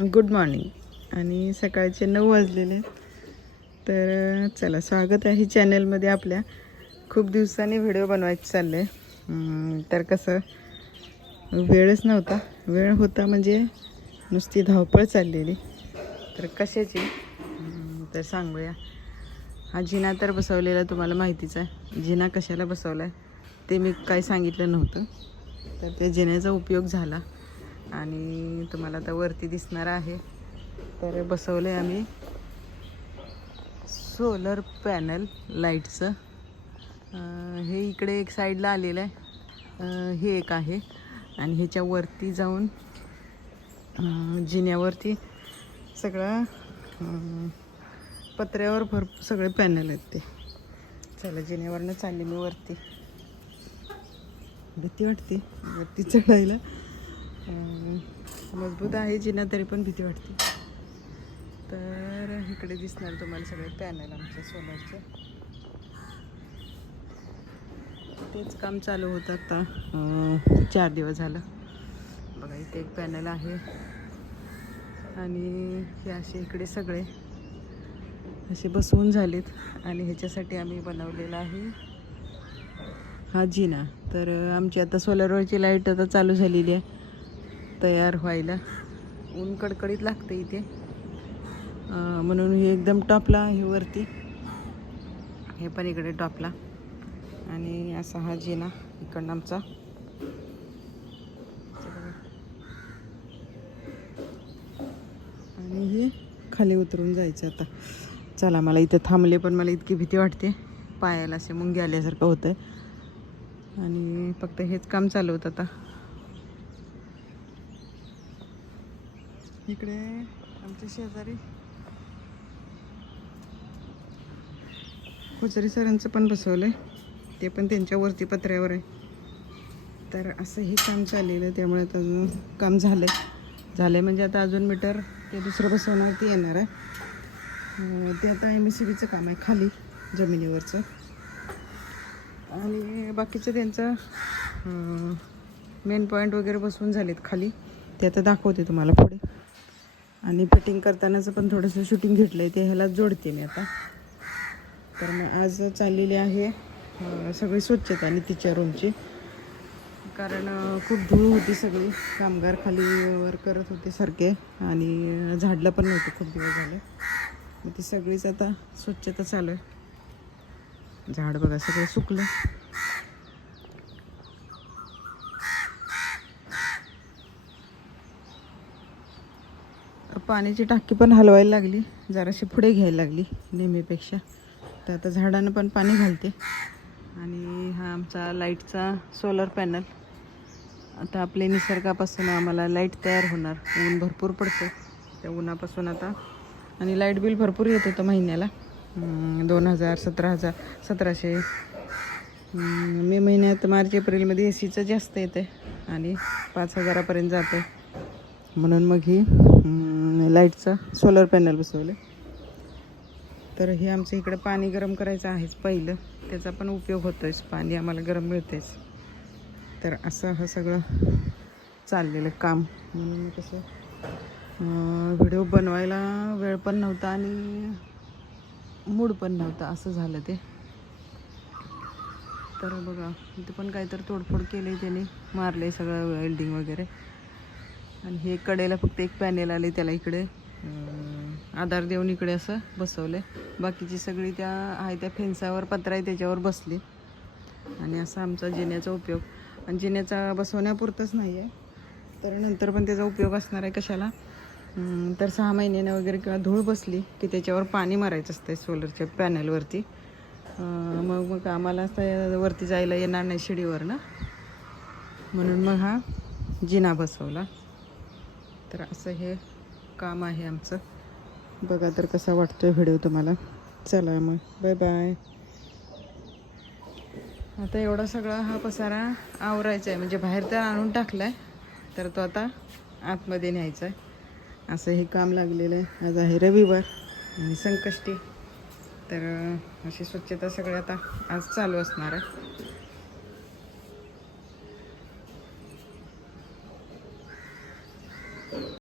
Good morning आणि सकाळचे नऊ वाजलेले. तर चला स्वागत आहे चॅनलमध्ये आपल्या. खूप दिवसांनी व्हिडिओ बनवायचं चालले तर कसं वेळच नव्हता. वेळ होता म्हणजे नुसती धावपळ चाललेली. तर कशाची? तर सांगूया. हा जिना तर बसवलेला तुम्हाला माहितीच आहे. जिना कशाला बसवला आहे ते मी काय सांगितलं नव्हतं. तर त्या जिन्याचा उपयोग झाला. आणि तुम्हाला आता वरती दिसणार आहे. तर बसवलं आहे आम्ही सोलर पॅनल लाईटचं हे इकडे एक साईडला आलेलं आहे. हे एक आहे. आणि ह्याच्यावरती जाऊन जिन्यावरती सगळ्या पत्र्यावर भर सगळे पॅनल आहेत ते. चला जिन्यावरनं चालली मी वरती. भीती वाटते. वरती चढायला. मजबूत आहे जिना तरी पण भीती वाटते. तर इकडे दिसणार तुम्हाला सगळे पॅनल आमच्या सोलरचे तेच काम चालू होतं आता. चार दिवस झालं. बघा इथे एक पॅनल आहे. आणि हे असे इकडे सगळे असे बसवून झालेत. आणि ह्याच्यासाठी आम्ही बनवलेला आहे हा जिना. तर आमची आता सोलरवरची लाइट आता चालू झालेली आहे. तयार व्हायला. ऊन कडकडीत लागतं इथे. म्हणून हे एकदम टॉपला आहे वरती. हे पण इकडे टॉपला. आणि असा हा जिना इकडनं आमचा. आणि हे खाली उतरून जायचं आता. चला मला इथे थांबले पण मला इतकी भीती वाटते. पायाला असे मुंगे आल्यासारखं होतं आहे आणि फक्त हेच काम चालू होतं आता. इकडे आमच्या शेजारी. कुचरी सरांचं पण बसवलं आहे ते पण त्यांच्यावरती पत्र्यावर आहे. तर असं हे काम चाललेलं आहे. त्यामुळे आता अजून काम झालं आहे झालं आहे म्हणजे आता अजून मीटर ते दुसरं बसवणार ते येणार आहे. ते आता एम एस सी बीचं काम आहे खाली जमिनीवरचं. आणि बाकीचं त्यांचं मेन पॉईंट वगैरे बसवून झालेत खाली. ते आता दाखवते तुम्हाला पुढे. आणि फिटिंग करतानाचं पण थोडंसं शूटिंग घेतलं आहे ते ह्याला जोडते मी आता. तर मग आज चाललेली आहे सगळी स्वच्छता आणि तिच्या रूमची कारण खूप धूळ होती सगळी. कामगार खाली वर करत होते सारखे आणि झाडलं पण नव्हतं खूप दिवस झाले. मग ती सगळीच आता स्वच्छता चालू आहे. झाड बघा सगळं सुकलं. पाण्याची टाकी पण हलवायला लागली. जराशी पुढे घ्यायला लागली नेहमीपेक्षा. तर आता झाडानं पण पाणी घालते. आणि हा आमचा लाईटचा सोलर पॅनल आता आपले निसर्गापासून आम्हाला लाइट तयार होणार. ऊन भरपूर पडतं त्या उन्हापासून आता. आणि लाइट बिल भरपूर येत होतं महिन्याला. दोन हजार सतरा हजार सतराशे. मे महिन्यात मार्च एप्रिलमध्ये ए सीचं जास्त येतं आणि पाच हजारापर्यंत जातं म्हणून मग ही लाईटचं सोलर पॅनल बसवलं. तर हे आमचं इकडं पाणी गरम करायचं आहेच पहिलं. त्याचा पण उपयोग होतोच पाणी आम्हाला गरम मिळतेच तर असं हा सगळं चाललेलं काम. म्हणून कसं व्हिडिओ बनवायला वेळ पण नव्हता आणि मूड पण नव्हता. असं झालं ते. तर बघा इथं पण काहीतरी तोडफोड केली त्याने. मारले सगळं वेल्डिंग वगैरे. आणि हे कडेला फक्त एक पॅनेल आले त्याला इकडे. आधार देऊन इकडे असं बसवले. बाकीची सगळी त्या आहे त्या फेन्सावर पत्रा आहे त्याच्यावर बसली. आणि असा आमचा जिन्याचा उपयोग. आणि जिन्याचा बसवण्यापुरतंच नाही आहे तर नंतर पण त्याचा उपयोग असणार आहे कशाला? तर सहा महिन्याने वगैरे किंवा धूळ बसली की त्याच्यावर पाणी मारायचं असतं सोलरच्या पॅनलवरती मग मग आम्हाला असं वरती जायला येणार नाही शिडीवरनं. म्हणून मग हा जिना बसवला. तर असं हे काम आहे आमचं. बघा तर कसा वाटतोय व्हिडिओ तुम्हाला. चला मग बाय बाय आता एवढा सगळा हा पसारा आवरायचा आहे म्हणजे बाहेर तर आणून टाकला आहे तर तो आता आतमध्ये न्यायचा आहे असं हे काम लागलेलं आहे. आज आहे रविवार आणि संकष्टी. तर अशी स्वच्छता सगळी आता आज चालू असणार आहे.